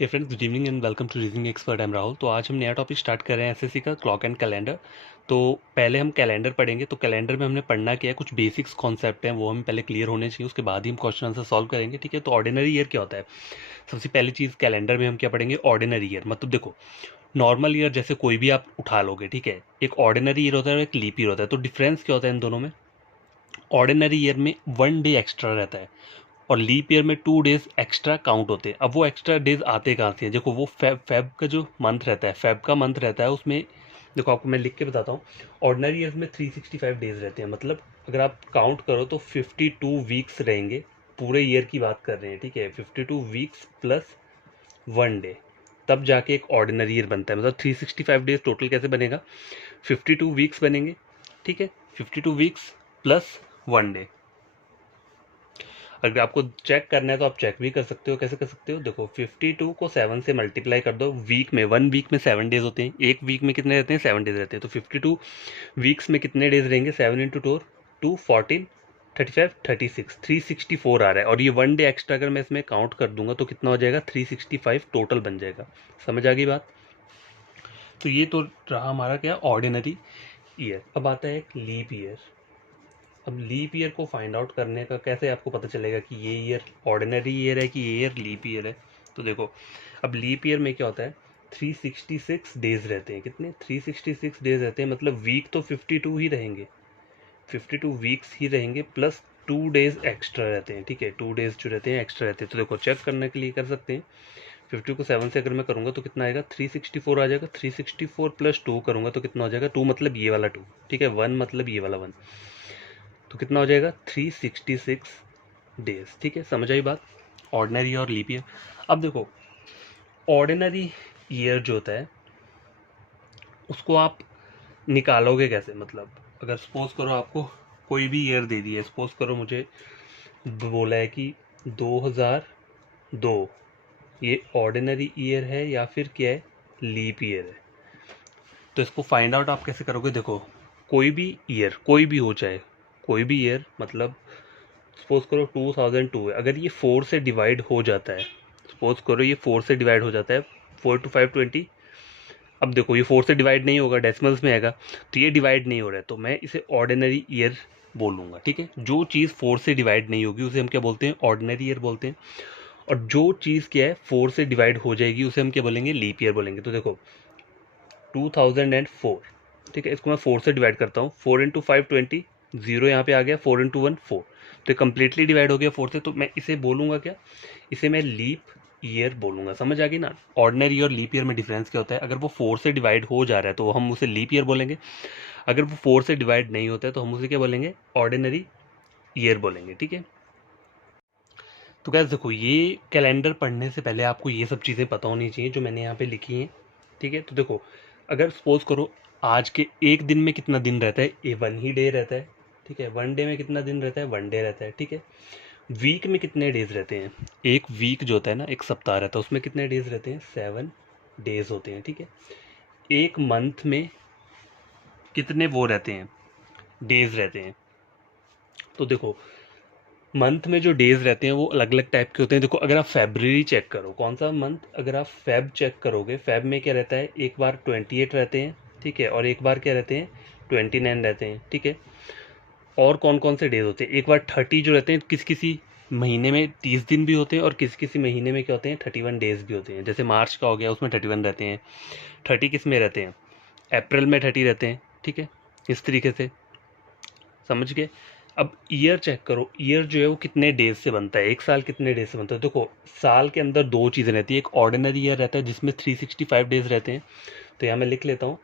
Hey friends, good evening and welcome to reasoning expert. I am Rahul. तो आज हम नया टॉपिक स्टार्ट कर रहे हैं एसएससी का, क्लॉक एंड कैलेंडर। तो पहले हम कैलेंडर पढ़ेंगे। तो कैलेंडर में हमने पढ़ना क्या है, कुछ बेसिक्स कॉन्सेप्ट हैं, वो हमें पहले क्लियर होने चाहिए, उसके बाद ही हम क्वेश्चन आंसर सॉल्व करेंगे। ठीक है। तो ऑर्डिनरी ईयर क्या होता है, सबसे पहली चीज़ कैलेंडर में हम क्या पढ़ेंगे, ऑर्डिनरी ईयर। मतलब देखो, नॉर्मल ईयर जैसे कोई भी आप उठा लोगे, ठीक है, एक ऑर्डिनरी ईयर होता है और एक लीप ईयर होता है। तो डिफरेंस क्या होता है इन दोनों में, ऑर्डिनरी ईयर में 1 डे एक्स्ट्रा रहता है और लीप ईयर में 2 डेज एक्स्ट्रा काउंट होते हैं। अब वो एक्स्ट्रा डेज आते कहाँ से हैं, देखो वो फेब का जो मंथ रहता है, फेब का मंथ रहता है, उसमें देखो आपको मैं लिख के बताता हूँ। ऑर्डिनरी ईयर्स में 365 डेज रहते हैं। मतलब अगर आप काउंट करो तो 52 वीक्स रहेंगे। पूरे ईयर की बात कर रहे हैं, ठीक है। 52 वीक्स प्लस 1 डे, तब जाके एक ऑर्डिनरी ईयर बनता है। मतलब 365 डेज टोटल कैसे बनेगा, 52 वीक्स बनेंगे, ठीक है। 52 वीक्स प्लस 1 डे। अगर आपको चेक करना है तो आप चेक भी कर सकते हो। कैसे कर सकते हो, देखो 52 को 7 से मल्टीप्लाई कर दो। वीक में, 1 वीक में 7 डेज होते हैं। एक वीक में कितने रहते हैं, 7 डेज रहते हैं। तो 52 वीक्स में कितने डेज रहेंगे, 7 इंटू 2 14 35 36 364 आ रहा है। और ये 1 डे एक्स्ट्रा अगर मैं इसमें काउंट कर दूंगा तो कितना हो जाएगा, 365 टोटल बन जाएगा। समझ आ गई बात। तो ये तो रहा हमारा क्या, ऑर्डिनरी ईयर। अब आता है एक लीप ईयर। अब लीप ईयर को फाइंड आउट करने का कैसे आपको पता चलेगा कि ये ईयर ऑर्डिनरी ईयर है कि ये ईयर लीप ईयर है। तो देखो, अब लीप ईयर में क्या होता है, 366 डेज रहते हैं। कितने, 366 डेज रहते हैं। मतलब वीक तो 52 ही रहेंगे, 52 वीक्स ही रहेंगे, प्लस 2 डेज एक्स्ट्रा रहते हैं, ठीक है। 2 डेज जो रहते हैं एक्स्ट्रा रहते हैं। तो देखो चेक करने के लिए कर सकते हैं, 50 को 7 से अगर मैं करूँगा तो कितना आएगा, 364 आ जाएगा। 364 प्लस 2 करूँगा तो कितना हो जाएगा, 2 मतलब ये वाला 2, ठीक है, 1 मतलब ये वाला 1, तो कितना हो जाएगा, 366 डेज। ठीक है, समझ आई बात, ऑर्डिनरी और लीप ईयर। अब देखो, ऑर्डिनरी ईयर जो होता है उसको आप निकालोगे कैसे। मतलब अगर सपोज करो आपको कोई भी ईयर दे दिया, सपोज करो मुझे बोला है कि 2002 ये ऑर्डिनरी ईयर है या फिर क्या है, लीप ईयर है। तो इसको फाइंड आउट आप कैसे करोगे, देखो कोई भी ईयर, कोई भी हो, चाहे कोई भी ईयर, मतलब सपोज करो 2002 है, अगर ये 4 से डिवाइड हो जाता है, सपोज करो ये 4 से डिवाइड हो जाता है, 4 टू 5 20। अब देखो ये 4 से डिवाइड नहीं होगा, डेसिमल्स में आएगा, तो ये डिवाइड नहीं हो रहा है, तो मैं इसे ऑर्डिनरी ईयर बोलूँगा, ठीक है। जो चीज़ 4 से डिवाइड नहीं होगी उसे हम क्या बोलते हैं, ऑर्डिनरी ईयर बोलते हैं। और जो चीज़ क्या है 4 से डिवाइड हो जाएगी उसे हम क्या बोलेंगे, लीप ईयर बोलेंगे। तो देखो 2004, ठीक है, इसको मैं 4 से डिवाइड करता हूँ, 4 इंटू 5 20, 0 यहाँ पे आ गया, 4 इंटू 1 4, तो कम्प्लीटली डिवाइड हो गया 4 से। तो मैं इसे बोलूँगा क्या, इसे मैं लीप ईयर बोलूँगा। समझ आ गई ना। ऑर्डिनरी और लीप ईयर में डिफरेंस क्या होता है, अगर वो 4 से डिवाइड हो जा रहा है तो हम उसे लीप ईयर बोलेंगे, अगर वो 4 से डिवाइड नहीं होता है तो हम उसे क्या बोलेंगे, ऑर्डिनरी ईयर बोलेंगे, ठीक है। तो गैस देखो, ये कैलेंडर पढ़ने से पहले आपको ये सब चीज़ें पता होनी चाहिए जो मैंने यहाँ पे लिखी हैं, ठीक है। तो देखो, अगर सपोज करो आज के एक दिन में कितना दिन रहता है, ये 1 ही डे रहता है, ठीक है। 1 डे में कितना दिन रहता है, 1 डे रहता है, ठीक है। वीक में कितने डेज रहते हैं, एक वीक जो होता है ना, एक सप्ताह रहता है, उसमें कितने डेज रहते हैं, 7 डेज होते हैं, ठीक है। एक मंथ में कितने वो रहते हैं, डेज रहते हैं। तो देखो, मंथ में जो डेज रहते हैं वो अलग अलग टाइप के होते हैं। देखो अगर आप फेबररी चेक करो, कौन सा मंथ, अगर आप फेब चेक करोगे, फेब में क्या रहता है, एक बार 28 रहते हैं, ठीक है, और एक बार क्या रहते हैं, 29 रहते हैं, ठीक है। और कौन कौन से डेज होते हैं, एक बार 30 जो रहते हैं, किसी किसी महीने में 30 दिन भी होते हैं, और किसी किसी महीने में क्या होते हैं, 31 डेज भी होते हैं। जैसे मार्च का हो गया, उसमें 31 रहते हैं। 30 किस में रहते हैं, अप्रैल में 30 रहते हैं, ठीक है, इस तरीके से, समझ गए। अब ईयर चेक करो, ईयर जो है वो कितने डेज से बनता है, एक साल कितने डेज से बनता है। देखो साल के अंदर दो चीज़ें रहती है, एक ऑर्डिनरी ईयर रहता है जिसमें 365 डेज रहते हैं, तो यहाँ मैं लिख लेता हूँ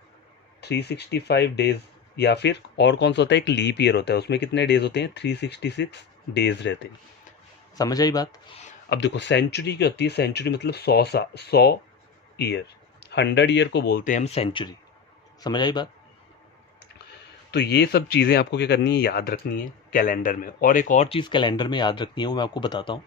365 डेज, या फिर और कौन सा होता है, एक लीप ईयर होता है, उसमें कितने डेज होते हैं, 366 डेज रहते हैं। समझ आई बात। अब देखो सेंचुरी क्या होती है, सेंचुरी मतलब 100 ईयर, 100 ईयर को बोलते हैं हम सेंचुरी। समझ आई बात। तो ये सब चीज़ें आपको क्या करनी है, याद रखनी है कैलेंडर में। और एक और चीज़ कैलेंडर में याद रखनी है, वो मैं आपको बताता हूँ।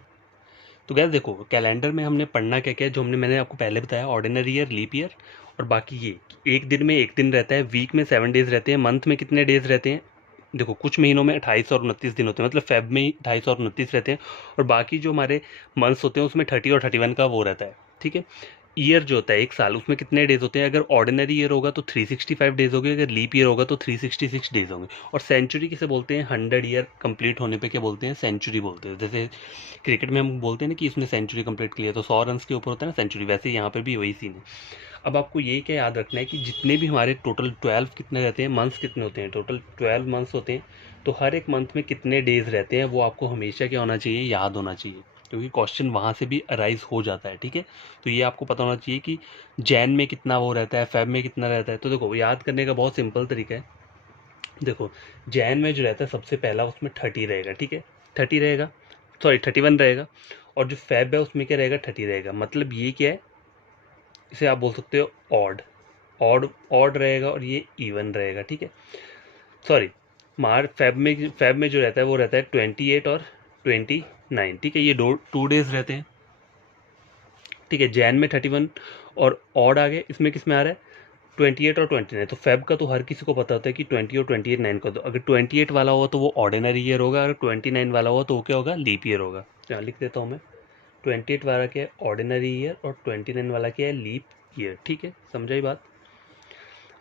तो गैस देखो, कैलेंडर में हमने पढ़ना क्या क्या है, जो मैंने आपको पहले बताया, ऑर्डिनरी ईयर, लीप ईयर, और बाकी ये एक दिन में एक दिन रहता है, वीक में 7 डेज रहते हैं, मंथ में कितने डेज रहते हैं। देखो कुछ महीनों में 28 और 29 दिन होते हैं, मतलब फेब में ही 28 और 29 रहते हैं, और बाकी जो हमारे मंथ्स होते हैं उसमें 30 और 31 का वो रहता है, ठीक है। ईयर जो होता है एक साल, उसमें कितने डेज होते हैं? अगर ऑर्डिनरी ईयर होगा तो 365 डेज होंगे, अगर लीप ईयर होगा तो 366 डेज होंगे। और सेंचुरी किसे बोलते हैं? 100 ईयर कंप्लीट होने पे क्या बोलते हैं? सेंचुरी बोलते हैं। जैसे क्रिकेट में हम बोलते हैं ना कि इसने सेंचुरी कंप्लीट की है, तो 100 रन के ऊपर होता है ना सेंचुरी, वैसे यहाँ पर भी वही सीन है। अब आपको ये क्या याद रखना है कि जितने भी हमारे टोटल 12 कितने रहते हैं, मंथ्स कितने होते हैं? टोटल 12 मंथ्स होते हैं। तो हर एक मंथ में कितने डेज रहते हैं वो आपको हमेशा क्या होना चाहिए? याद होना चाहिए, क्योंकि क्वेश्चन वहाँ से भी अराइज हो जाता है। ठीक है, तो ये आपको पता होना चाहिए कि जैन में कितना वो रहता है, फेब में कितना रहता है। तो देखो याद करने का बहुत सिंपल तरीका है। देखो जैन में जो रहता है सबसे पहला उसमें 30 रहेगा, ठीक है, 30 रहेगा, सॉरी 31 रहेगा। और जो फेब है उसमें क्या रहेगा? 30 रहेगा। मतलब ये क्या है, इसे आप बोल सकते हो ऑड, ऑड ऑड रहेगा और ये इवन रहेगा। ठीक है, सॉरी फेब में जो रहता है वो रहता है 28 और 29। ठीक है, ये 2 डेज रहते हैं। ठीक है, जैन में 31 और ऑड आ गए, इसमें किस में आ रहा है? 28 और 29। तो फेब का तो हर किसी को पता होता है कि 20 और 28 9 का, तो अगर 28 वाला हुआ तो वो ऑर्डिनरी ईयर होगा, अगर 29 वाला हुआ तो वो क्या होगा? लीप ईयर होगा। यहाँ लिख देता हूँ मैं, 28 वाला क्या है? ऑर्डिनरी ईयर, और 29 वाला क्या है? Leap year. ठीक है, समझाई बात?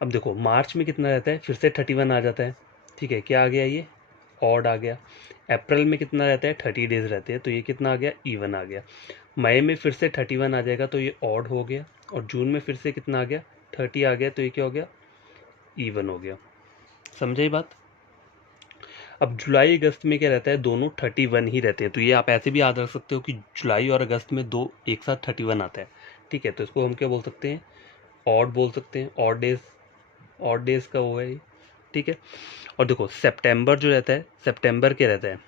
अब देखो मार्च में कितना रहता है? फिर से 31 आ जाता है। ठीक है, क्या आ गया? ये ऑड आ गया। अप्रैल में कितना रहता है? 30 डेज रहते हैं, तो ये कितना आ गया? इवन आ गया। मई में फिर से 31 आ जाएगा, तो ये ऑड हो गया। और जून में फिर से कितना आ गया? 30 आ गया, तो ये क्या हो गया? इवन हो गया। समझाई बात? अब जुलाई अगस्त में क्या रहता है? दोनों 31 ही रहते हैं, तो ये आप ऐसे भी याद रख सकते हो कि जुलाई और अगस्त में दो एक साथ 31 आता है। ठीक है, तो इसको हम क्या बोल सकते हैं? ऑड बोल सकते हैं, ऑड डेज, ऑड डेज का वो है ये। ठीक है, और देखो सितंबर जो रहता है, सितंबर क्या रहता है?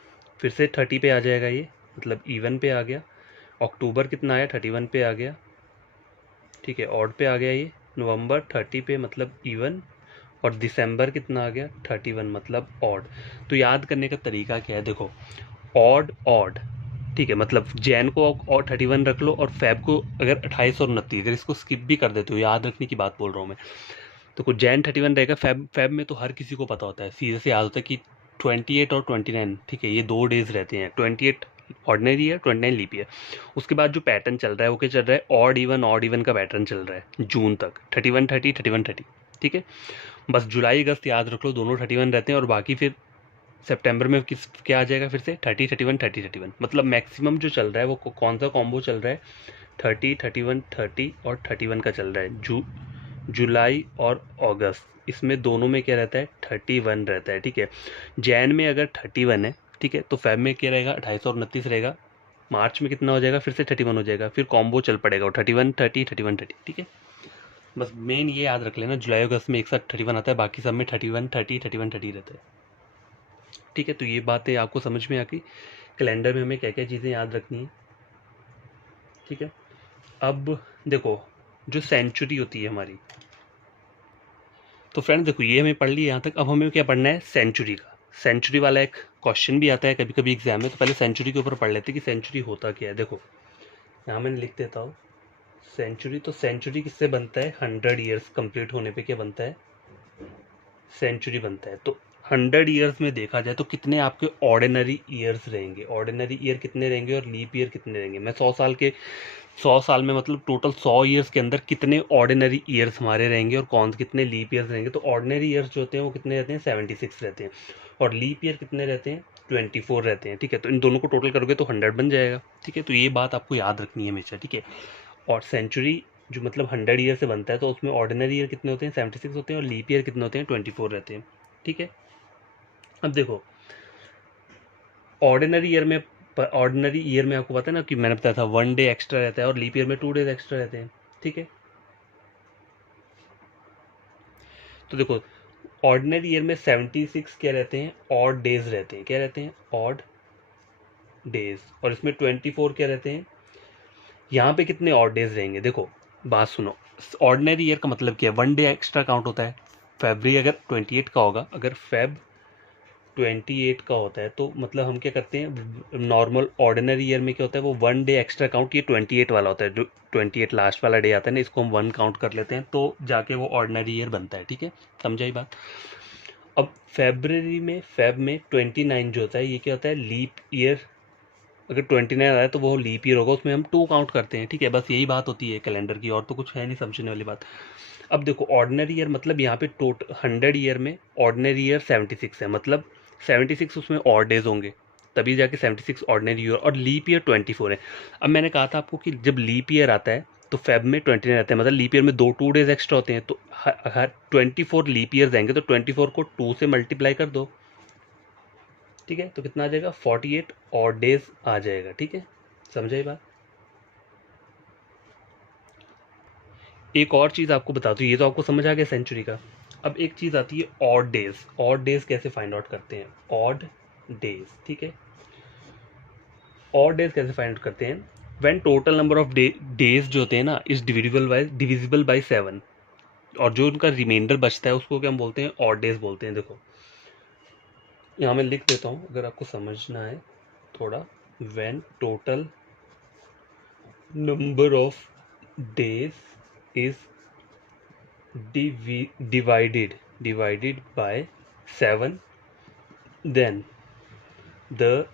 फिर से 30 पे आ जाएगा ये, मतलब इवन पे आ गया। अक्टूबर कितना आया? 31 पे आ गया। ठीक है, ऑड पे आ गया ये। नवंबर 30 पे मतलब इवन। और दिसंबर कितना आ गया? 31 मतलब ऑड। तो याद करने का तरीका क्या है? देखो ऑड ऑड, ठीक है, मतलब जैन को और 31 रख लो, और फेब को अगर 28 और 29, अगर इसको स्किप भी कर देते हो, याद रखने की बात बोल रहा हूँ मैं। तो कुछ जैन 31 रहेगा, फेब में तो हर किसी को पता होता है, सीधे से याद होता है कि 28 और 29, ठीक है, ये 2 डेज रहते हैं। 28 ऑर्डिनरी ईयर, 29 लीप ईयर। उसके बाद जो पैटर्न चल रहा है वो क्या चल रहा है? ऑड इवन का पैटर्न चल रहा है जून तक, 31 30 31 30। ठीक है, बस जुलाई अगस्त याद रख लो, दोनों 31 रहते हैं, और बाकी फिर सितंबर में किस क्या आ जाएगा? फिर से 30 31 30 31। मतलब मैक्सिमम जो चल रहा है वो कौन सा कॉम्बो चल रहा है? 30 31 30 और 31 का चल रहा है। जुलाई और अगस्त, इसमें दोनों में क्या रहता है? 31 रहता है। ठीक है, जैन में अगर 31 है, ठीक है, तो फेब में क्या रहेगा? 28 और 29 रहेगा। मार्च में कितना हो जाएगा? फिर से 31 हो जाएगा, फिर कॉम्बो चल पड़ेगा 31 30 31 30। ठीक है, बस मेन ये याद रख लेना, जुलाई अगस्त में एक साथ 31 आता है, बाकी सब में 31 30 31 30 रहता है। ठीक है, तो ये बातें आपको समझ में आ गई, कैलेंडर में हमें क्या क्या चीज़ें याद रखनी है। ठीक है, अब देखो जो सेंचुरी होती है हमारी, तो फ्रेंड्स देखो ये हमें पढ़ लिया यहाँ तक। अब हमें क्या पढ़ना है? सेंचुरी का। सेंचुरी वाला एक क्वेश्चन भी आता है कभी कभी एग्जाम में, तो पहले सेंचुरी के ऊपर पढ़ लेते हैं कि सेंचुरी होता क्या है। देखो यहाँ मैंने लिख देता हूँ सेंचुरी। तो सेंचुरी किससे बनता है? 100 ईयर्स कंप्लीट होने पे क्या बनता है? सेंचुरी बनता है। तो 100 ईयर्स में देखा जाए तो कितने आपके ऑर्डिनरी ईयर्स रहेंगे? ऑर्डिनरी ईयर कितने रहेंगे और लीप ईयर कितने रहेंगे? मैं 100 साल में मतलब टोटल 100 ईयर्स के अंदर कितने ऑर्डिनरी ईयर्स हमारे रहेंगे और कौन कितने लीप ईयर्स रहेंगे? तो ऑर्डिनरी ईयर्स जो होते हैं वो कितने रहते हैं? 76 रहते हैं। और लीप ईयर कितने रहते हैं? 24 रहते हैं। ठीक है, तो इन दोनों को टोटल करोगे तो 100 बन जाएगा। ठीक है, तो ये बात आपको याद रखनी है हमेशा। ठीक है, और सेंचुरी जो मतलब 100 ईयर से बनता है, तो उसमें ऑर्डिनरी ईयर कितने होते हैं? 76 होते हैं, और लीप ईयर कितने होते हैं? 24 रहते हैं। ठीक है, अब देखो ऑर्डिनरी ईयर में आपको पता है ना कि मैंने बताया था 1 डे एक्स्ट्रा रहता है, और लीप ईयर में 2 डेज एक्स्ट्रा रहते हैं। ठीक है, तो देखो ऑर्डिनरी ईयर में 76 क्या रहते हैं? ऑड डेज रहते हैं। क्या रहते हैं? Odd days. और इसमें 24 क्या रहते हैं? यहाँ पे कितने ऑड डेज रहेंगे? देखो बात सुनो, ऑर्डिनरी ईयर का मतलब क्या है? 1 डे एक्स्ट्रा काउंट होता है। फेबरी अगर 28 का होगा, अगर फेब 28 का होता है, तो मतलब हम क्या करते हैं? नॉर्मल ऑर्डिनरी ईयर में क्या होता है? वो 1 डे एक्स्ट्रा काउंट, ये 28 वाला होता है, जो 28 लास्ट वाला डे आता है ना, इसको हम 1 काउंट कर लेते हैं, तो जाके वो ऑर्डिनरी ईयर बनता है। ठीक है, समझाई बात? अब फेब में 29 जो होता है, ये क्या होता है? लीप ईयर अगर 29 आ रहा है तो वो लीप ईयर होगा, उसमें हम 2 काउंट करते हैं, ठीक है। बस यही बात होती है कैलेंडर की, और तो कुछ है नहीं समझने वाली बात। अब देखो ऑर्डिनरी ईयर मतलब यहाँ पे 100 ईयर में ऑर्डिनरी ईयर 76 है, मतलब 76 उसमें ऑड डेज होंगे, तभी जाके 76 ऑर्डिनरी ईयर, और लीप ईयर 24 है। अब मैंने कहा था आपको कि जब लीप ईयर आता है तो फेब में 29 रहता है, मतलब लीप ईयर में 2 डेज एक्स्ट्रा होते हैं, तो हर 24 लीप ईयर आएंगे, तो 24 को 2 से मल्टीप्लाई कर दो, ठीक है। तो कितना आ जाएगा, 48 और डेज आ जाएगा, ठीक है। समझे बात। एक और चीज़ आपको बता दूँ, ये तो आपको समझ आ गया सेंचुरी का। अब एक चीज़ आती है ऑड डेज। ऑड डेज कैसे फाइंड आउट करते हैं, ऑड डेज, ठीक है। ऑड डेज कैसे फाइंड आउट करते हैं, when total number of days जो होते हैं ना इज डिविजिबल बाय 7, और जो उनका रिमाइंडर बचता है उसको क्या हम बोलते हैं, ऑड डेज बोलते हैं। देखो यहाँ मैं लिख देता हूँ अगर आपको समझना है थोड़ा। When total number of days is divided by 7, then the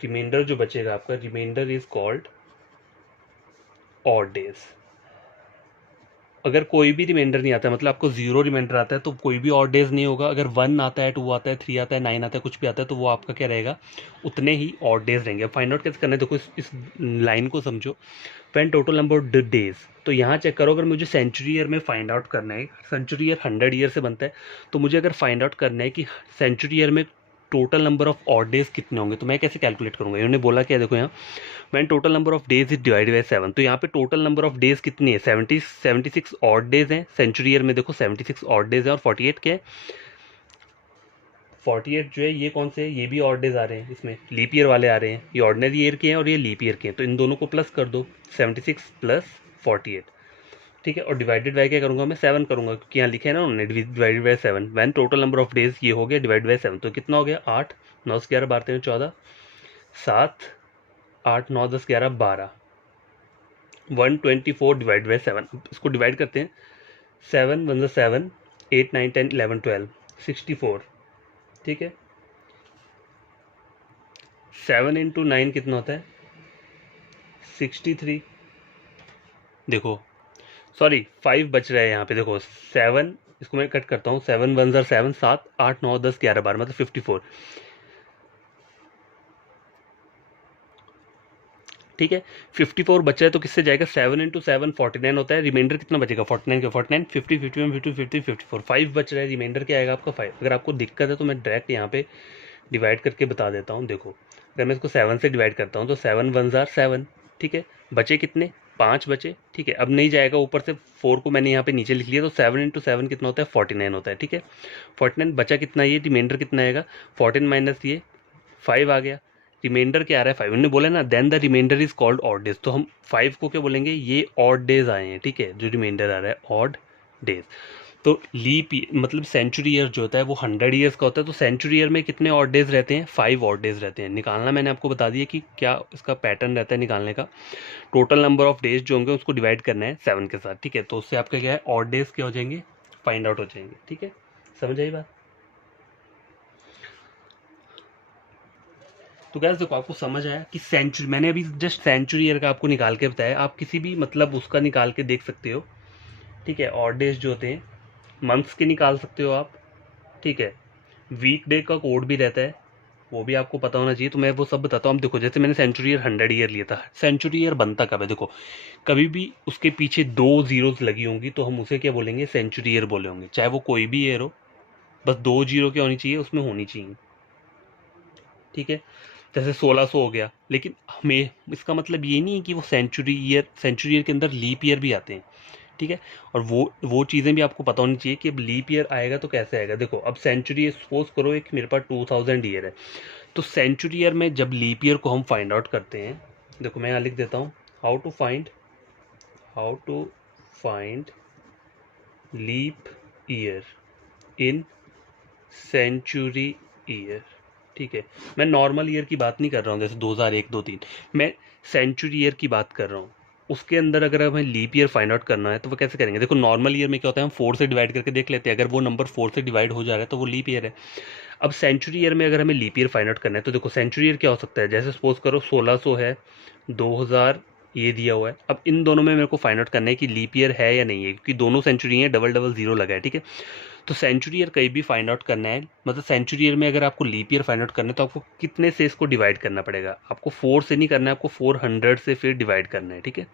remainder जो बचेगा आपका, reminder is called odd days. अगर कोई भी रिमाइंडर नहीं आता, मतलब आपको 0 रिमाइंडर आता है तो कोई भी ऑड डेज नहीं होगा। अगर 1 आता है, 2 आता है, 3 आता है, 9 आता है, कुछ भी आता है, तो वो आपका क्या रहेगा, उतने ही ऑड डेज रहेंगे। फाइंड आउट कैसे करना है, देखो इस लाइन को समझो। When total number of days, तो यहाँ चेक करो, अगर मुझे सेंचुरी ईयर में फाइंड आउट करना है, सेंचुरी ईयर 100 ईयर से बनता है, तो मुझे अगर फाइंड आउट करना है कि सेंचुरी ईयर में total number of odd days कितने होंगे, तो मैं कैसे कैलकुलेट करूँगा। इन्होंने बोला क्या, देखो यहाँ when total number of days is divided by 7, तो यहाँ पे टोटल नंबर ऑफ डेज कितनी है, 76 ऑड डेज हैं सेंचुरी ईयर में। देखो 76 ऑड डेज है, और 48 क्या है, 48 जो है ये कौन से है, ये भी ऑड डेज आ रहे हैं, इसमें लीप ईयर वाले आ रहे हैं, ये ऑर्डिनरी ईयर के हैं और ये लीप ईयर के हैं, तो इन दोनों को प्लस कर दो, 76 प्लस 48, ठीक है। और डिवाइडेड बाय क्या करूंगा मैं, 7 करूंगा, क्योंकि यहाँ लिखे है ना उन्होंने divided by 7। When total number of days ये हो गया डिवाइड बाय 7, तो कितना हो गया, 8 9 10 11 12 13 14 7 8 9 10 11 12, 124 डिवाइड बाय 7। इसको डिवाइड करते हैं, 7 1 7, 8 9 10 11 12 64, ठीक है। 7 इंटू 9 कितना होता है, 63। देखो सॉरी 5 बच रहा है यहाँ पे, देखो 7, इसको मैं कट करता हूँ, 7 1 ज़र 7 7 8 9 10 11 12, मतलब 54, ठीक है। 54 बचा है तो किससे जाएगा, 7 इंटू 7 49 होता है, रिमाइंडर कितना बचेगा, 49 का 49 50 51 50 50 54, 5 बच रहा है, रिमाइंडर क्या आएगा आपका 5। अगर आपको दिक्कत है तो मैं डायरेक्ट यहाँ पे डिवाइड करके बता देता हूँ। देखो अगर मैं इसको 7 से डिवाइड करता हूँ तो 7 1 ज़ार 7, ठीक है। बचे कितने, 5 बचे, ठीक है। अब नहीं जाएगा ऊपर से, 4 को मैंने यहाँ पे नीचे लिख लिया, तो 7 इंटू 7 कितना होता है, 49 होता है, ठीक है। 49 बचा कितना, ये रिमाइंडर कितना आएगा, 14 माइनस ये 5 आ गया, रिमाइंडर क्या आ रहा है 5। उन्होंने बोला ना then the reminder is called odd days, तो हम 5 को क्या बोलेंगे, ये ऑड डेज आए हैं, ठीक है। जो रिमाइंडर आ रहा है ऑड डेज। तो लीप मतलब सेंचुरी ईयर जो होता है वो 100 ईयर्स का होता है, तो सेंचुरी ईयर में कितने ऑड डेज रहते हैं, 5 ऑड डेज रहते हैं। निकालना मैंने आपको बता दिया कि क्या इसका पैटर्न रहता है निकालने का। टोटल नंबर ऑफ डेज जो होंगे उसको डिवाइड करना है 7 के साथ, ठीक है। तो उससे आपका क्या है, ऑड डेज क्या हो जाएंगे, फाइंड आउट हो जाएंगे, ठीक है। समझ आई बात। तो गैस देखो आपको समझ आया कि सेंचुरी, मैंने अभी जस्ट सेंचुरी ईयर का आपको निकाल के बताया, आप किसी भी मतलब उसका निकाल के देख सकते हो, ठीक है। ऑड डेज जो होते हैं मंथ्स के निकाल सकते हो आप, ठीक है। वीक डे का कोड भी रहता है, वो भी आपको पता होना चाहिए, तो मैं वो सब बताता हूँ। अब देखो जैसे मैंने सेंचुरी ईयर 100 ईयर लिया था, सेंचुरी ईयर बनता कब है, देखो कभी भी उसके पीछे 2 जीरोस लगी होंगी तो हम उसे क्या बोलेंगे, सेंचुरी ईयर बोले होंगे, चाहे वो कोई भी ईयर हो, बस 2 जीरो क्या होनी चाहिए उसमें, होनी चाहिए, ठीक है। जैसे 1600 हो गया, लेकिन हमें इसका मतलब ये नहीं है कि वो सेंचुरी ईयर के अंदर लीप ईयर भी आते हैं, ठीक है। और वो चीज़ें भी आपको पता होनी चाहिए कि अब लीप ईयर आएगा तो कैसे आएगा। देखो अब सेंचुरी सपोज करो एक मेरे पास 2000 ईयर है, तो सेंचुरी ईयर में जब लीप ईयर को हम फाइंड आउट करते हैं, देखो मैं यहाँ लिख देता हूँ, how to find leap year in century year, ठीक है। मैं नॉर्मल ईयर की बात नहीं कर रहा हूँ, जैसे 2001 2 3, मैं सेंचुरी ईयर की बात कर रहा हूँ। उसके अंदर अगर हमें लीप ईयर फाइंड आउट करना है तो वो कैसे करेंगे, देखो नॉर्मल ईयर में क्या होता है, हम 4 से डिवाइड करके देख लेते हैं, अगर वो नंबर 4 से डिवाइड हो जा रहा है तो वो लीप ईयर है। अब सेंचुरी ईयर में अगर हमें लीप ईयर फाइंड आउट करना है तो देखो सेंचुरी ईयर क्या हो सकता है, जैसे सपोज करो 1600 है, 2000 ये दिया हुआ है। अब इन दोनों में मेरे को फाइंड आउट करना है कि लीप ईयर है या नहीं है, क्योंकि दोनों सेंचुरी है, डबल डबल जीरो लगा है, ठीक है। तो सेंचुरी ईयर कहीं भी फाइंड आउट करना है, मतलब सेंचुरी ईयर में अगर आपको लीप ईयर फाइंड आउट करना है तो आपको कितने से इसको डिवाइड करना पड़ेगा, आपको 4 से नहीं करना है, आपको 400 से फिर डिवाइड करना है, ठीक है।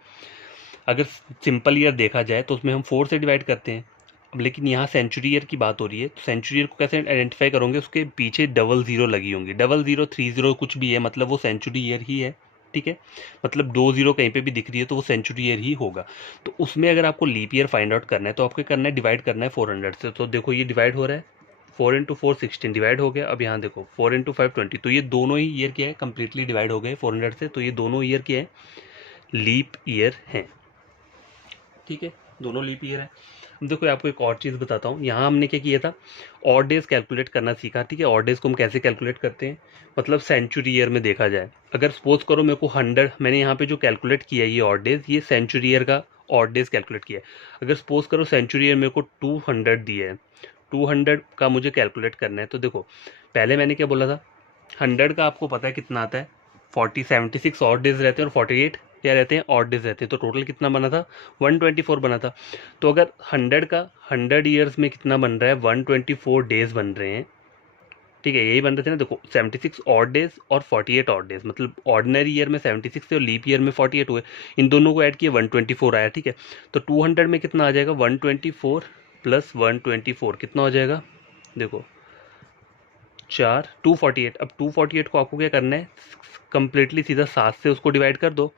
अगर सिंपल ईयर देखा जाए तो उसमें हम 4 से डिवाइड करते हैं। अब लेकिन यहाँ सेंचुरी ईयर की बात हो रही है, तो सेंचुरी ईयर को कैसे आइडेंटिफाई करोगे, उसके पीछे डबल जीरो लगी होंगी, डबल जीरो 30 कुछ भी है, मतलब वो सेंचुरी ईयर ही है, ठीक है। मतलब 2 0 कहीं पे भी दिख रही है तो वो सेंचुरी ईयर ही होगा। तो उसमें अगर आपको लीप ईयर फाइंड आउट करना है तो आपको करना है, डिवाइड करना है 400 से। तो देखो ये डिवाइड हो रहा है, 4 इंटू 4 16 डिवाइड हो गया। अब यहाँ देखो 4 इंटू 5 20, तो ये दोनों ही ईयर क्या है, कंप्लीटली डिवाइड हो गए 400 से। तो ये दोनों ईयर क्या है, लीप ईयर हैं, ठीक है, दोनों लीप ईयर है। अब देखो आपको एक और चीज़ बताता हूँ, यहाँ हमने क्या किया था, ऑड डेज कैलकुलेट करना सीखा, ठीक है। ऑड डेज को हम कैसे कैलकुलेट करते हैं, मतलब सेंचुरी ईयर में देखा जाए, अगर सपोज करो मेरे को 100, मैंने यहाँ पे जो कैलकुलेट किया है ये ऑड डेज, ये सेंचुरी ईयर का ऑड डेज कैलकुलेट किया है। अगर सपोज करो सेंचुरी ईयर मेरे को 200 दिया है, 200 का मुझे कैलकुलेट करना है, तो देखो पहले मैंने क्या बोला था, 100 का आपको पता है कितना आता है, 76 ऑड डेज रहते हैं और 48 क्या रहते हैं, ऑड डेज रहते हैं। तो टोटल कितना बना था, 124 बना था। तो अगर 100 का 100 ईयर्स में कितना बन रहा है, 124 डेज बन रहे हैं, ठीक है, यही बन रहे थे ना। देखो 76 ऑड डेज और 48 ऑड डेज, मतलब ऑर्डिनरी ईयर में 76 थे और लीप ईयर में 48 हुए, इन दोनों को ऐड किए 124 आया, ठीक है। तो 200 में कितना आ जाएगा, 124 प्लस 124 कितना हो जाएगा, देखो 248। अब 248 को आपको क्या करना है, कंप्लीटली सीधा 7 से उसको डिवाइड कर दो,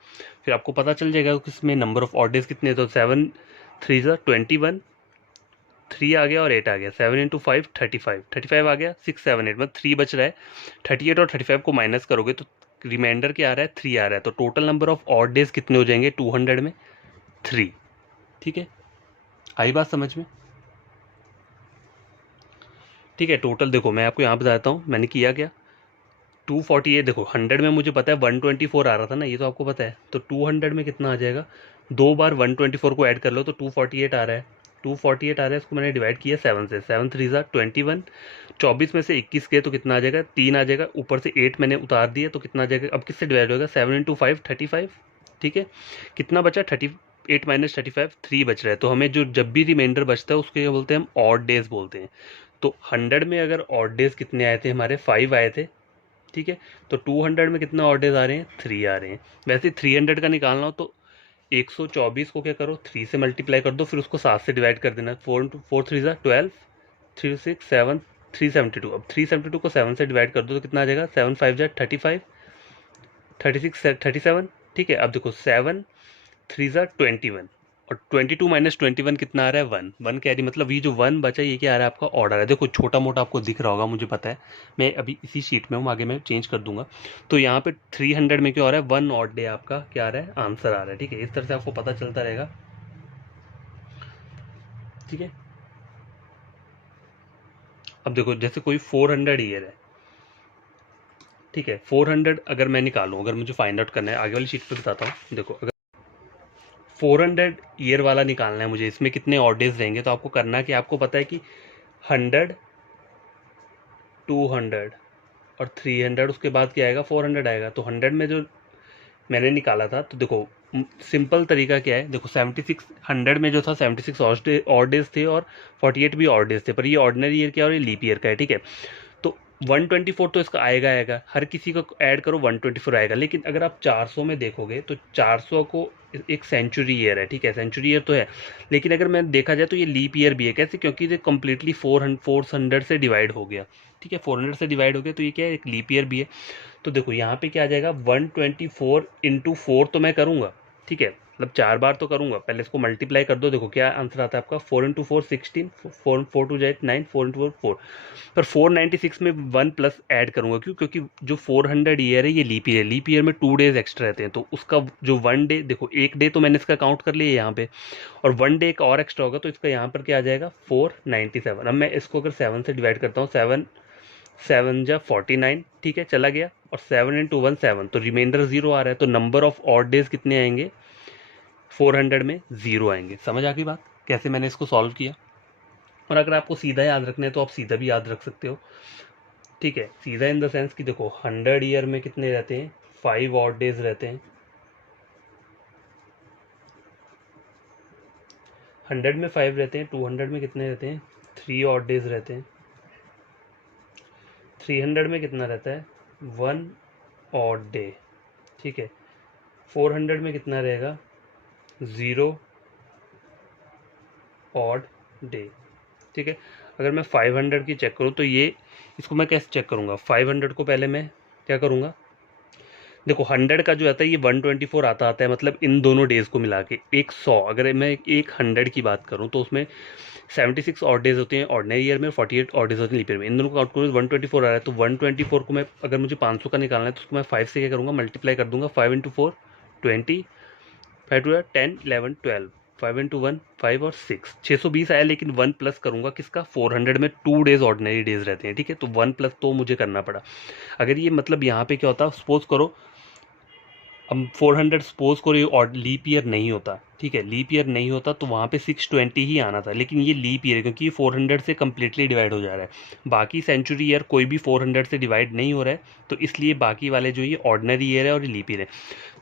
फिर आपको पता चल जाएगा कि इसमें नंबर ऑफ ऑड डेज कितने हैं। तो 7 3 21, 3 आ गया और 8 आ गया, 7 इंटू 5 35 आ गया, 6 7 8 मतलब 3 बच रहा है। 38 और 35 को माइनस करोगे तो रिमाइंडर क्या आ रहा है, 3 आ रहा है। तो total number of odd days कितने हो जाएंगे 200 में, 3, ठीक है। आई बात समझ में, ठीक है। टोटल देखो मैं आपको यहाँ बताता हूँ मैंने किया क्या, 248, देखो 100 में मुझे पता है 124 आ रहा था ना, ये तो आपको पता है। तो 200 में कितना आ जाएगा, दो बार 124 को ऐड कर लो तो 248 आ रहा है, 248 आ रहा है, इसको मैंने डिवाइड किया 7 से, 7 3 21, 24 में से 21 के तो कितना आ जाएगा, 3 आ जाएगा, ऊपर से 8 मैंने उतार दिया तो कितना आ जाएगा, अब किससे डिवाइड होगा, 7 इंटू 5 35, ठीक है। कितना बचा, 38 माइनस 35, 3 बच रहा है। तो हमें जो जब भी रिमाइंडर बचता है उसके क्या बोलते हैं, हम ऑड डेज बोलते हैं। तो 100 में अगर ऑड डेज कितने आए थे, हमारे 5 आए थे, ठीक है। तो 200 में कितना ऑड डेज आ रहे हैं, 3 आ रहे हैं। वैसे 300 का निकालना हो तो 124 को क्या करो, 3 से मल्टीप्लाई कर दो, फिर उसको 7 से डिवाइड कर देना, 4 इंटू 4 3 12, 3 6 7 372। अब 372 को 7 से डिवाइड कर दो तो कितना आ जाएगा, 7 5 35, 36 37, ठीक है। अब देखो 7 3 21 और 22 माइनस 21 कितना आ रहा है, 1 1 कैरी, मतलब ये जो 1 बचा ये क्या आ रहा है आपका, ऑर्डर है। देखो छोटा मोटा आपको दिख रहा होगा मुझे पता है, मैं अभी इसी शीट में हूँ, आगे मैं चेंज कर दूंगा। तो यहाँ पे 300 में क्या हो रहा है, 1 ऑड डे आपका क्या आ रहा है, आंसर आ रहा है, ठीक है। इस तरह से आपको पता चलता रहेगा, ठीक है। अब देखो जैसे कोई 400 ईयर है, ठीक है, 400 अगर मैं निकालूं, अगर मुझे फाइंड आउट करना है, आगे वाली शीट पे बताता हूँ। देखो अगर 400 ईयर वाला निकालना है मुझे, इसमें कितने ऑड डेज रहेंगे, तो आपको करना कि आपको पता है कि 100 200 और 300, उसके बाद क्या आएगा, 400 आएगा। तो 100 में जो मैंने निकाला था, तो देखो सिंपल तरीका क्या है, देखो 76 100 में जो था 76 ऑड डेज थे और 48 भी ऑड डेज थे, पर ये ऑर्डिनरी ईयर क्या और ये लीप ईयर का है, ठीक है। तो 124 तो इसका आएगा आएगा, हर किसी को ऐड करो 124 आएगा। लेकिन अगर आप 400 में देखोगे तो 400 को एक सेंचुरी ईयर है, ठीक है, सेंचुरी ईयर तो है, लेकिन अगर मैं देखा जाए तो ये लीप ईयर भी है। कैसे, क्योंकि ये कम्प्लीटली 400 से डिवाइड हो गया, ठीक है, 400 से डिवाइड हो गया, तो ये क्या है, एक लीप ईयर भी है। तो देखो यहाँ पे क्या आ जाएगा, 124 इंटू 4 तो मैं करूँगा, ठीक है, मतलब 4 बार तो करूँगा, पहले इसको मल्टीप्लाई कर दो। देखो क्या आंसर आता है आपका, 4 इंटू 4 16, 4 4 टू 9, 4 इंटू 4 4। पर 496 में 1 प्लस ऐड करूँगा, क्यों, क्योंकि जो 400 ईयर है ये लीप ईयर है, लीप ईयर में 2 डेज एक्स्ट्रा रहते हैं, तो उसका जो 1 डे, देखो 1 डे तो मैंने इसका काउंट कर लिया यहाँ पे, और 1 डे एक और एक्स्ट्रा होगा, तो इसका यहाँ पर क्या आ जाएगा, 497। अब मैं इसको अगर 7 से डिवाइड करता हूँ, 7 7 जा 49, ठीक है, चला गया, और 7 इंटू 1 7, तो रिमाइंडर 0 आ रहा है। तो नंबर ऑफ ऑड डेज कितने आएंगे, 400 में 0 आएंगे। समझ आ गई बात, कैसे मैंने इसको सॉल्व किया। और अगर आपको सीधा याद रखना है तो आप सीधा भी याद रख सकते हो। ठीक है, सीधा इन द सेंस कि देखो 100 ईयर में कितने रहते हैं, 5 ऑड डेज रहते हैं। 100 में 5 रहते हैं, 200 में कितने रहते हैं, 3 ऑड डेज रहते हैं। 300 में कितना रहता है, 1 ऑड डे। ठीक है, 400 में कितना रहेगा, 0 ऑड डे। ठीक है, अगर मैं 500 की चेक करूँ तो ये, इसको मैं कैसे चेक करूँगा, 500 को पहले मैं क्या करूँगा, देखो 100 का जो आता है ये 124 आता है, मतलब इन दोनों डेज को मिला के एक 100, अगर मैं एक 100 की बात करूँ तो उसमें 76 ऑड डेज होते हैं ऑर्डिनरी ईयर में, 48 ऑड डेज होते हैं लीप ईयर में। इन दोनों को आउट करूँ 124 आ रहा है, तो 124 को मैं, अगर मुझे 500 का निकालना है तो उसको मैं 5 से क्या करूँगा, मल्टीप्लाई कर दूंगा। 5 इंटू 4 20, 5 टू 10 11 12, 5 इंटू 1 5 और 6 620 आया, लेकिन 1 प्लस करूंगा किसका, 400 में 2 डेज ऑर्डिनरी डेज रहते हैं। ठीक है, तो 1 प्लस तो मुझे करना पड़ा। अगर ये मतलब यहाँ पे क्या होता, सपोज करो अब 400 सपोज करो ये लीप ईयर नहीं होता, ठीक है, लीप ईयर नहीं होता तो वहाँ पे 620 ही आना था, लेकिन ये लीप ईयर है क्योंकि ये 400 से कम्प्लीटली डिवाइड हो जा रहा है। बाकी सेंचुरी ईयर कोई भी 400 से डिवाइड नहीं हो रहा है, तो इसलिए बाकी वाले जो ये ऑर्डिनरी ईयर है और लीप ईयर है।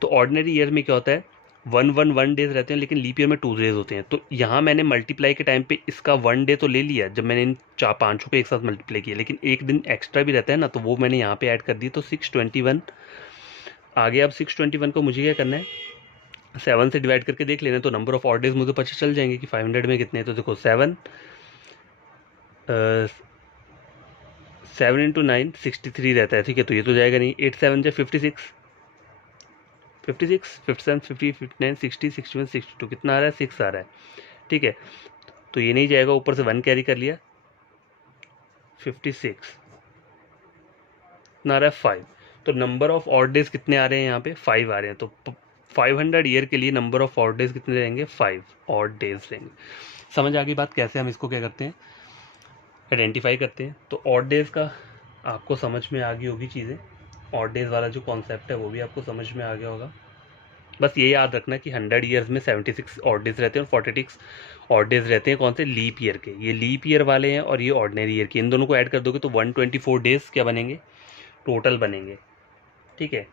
तो ऑर्डिनरी ईयर में क्या होता है, 1 डेज रहते हैं, लेकिन लीप ईयर में 2 डेज होते हैं। तो यहाँ मैंने मल्टीप्लाई के टाइम पे इसका 1 डे तो ले लिया जब मैंने इन पाँचों को एक साथ मल्टीप्लाई किया, लेकिन एक दिन एक्स्ट्रा भी रहता है ना, तो वो मैंने यहाँ पे ऐड कर दी, तो 621 आ गया। अब 621 को मुझे क्या करना है, 7 से डिवाइड करके देख लेना, तो नंबर ऑफ ऑड डेज मुझे पता चल जाएंगे कि 500 में कितने हैं। तो देखो 7 इंटू 9 63 रहता है। ठीक है, तो ये तो जाएगा नहीं। 8 7 जा 56, 56 57 50 59 60 61 62, कितना आ रहा है, 6 आ रहा है। ठीक है, तो ये नहीं जाएगा, ऊपर से 1 कैरी कर लिया, 56 कितना आ रहा है, 5। तो नंबर ऑफ ऑड डेज कितने आ रहे हैं यहाँ पे, 5 आ रहे हैं। तो 500 ईयर के लिए नंबर ऑफ ऑड डेज कितने रहेंगे, 5 ऑड डेज रहेंगे। समझ आ गई बात, कैसे हम इसको क्या करते हैं, आइडेंटिफाई करते हैं। तो ऑड डेज का आपको समझ में आ गई होगी चीज़ें, ऑड डेज वाला जो कॉन्सेप्ट है वो भी आपको समझ में आ गया होगा। बस ये याद रखना कि 100 ईयर्स में 76 ऑड डेज रहते हैं और 46 ऑड डेज रहते हैं, कौन से, लीप ईयर के। ये लीप ईयर वाले हैं और ये ऑर्डिनरी ईयर के, इन दोनों को ऐड कर दोगे तो 124 डेज क्या बनेंगे, टोटल बनेंगे। ठीक है,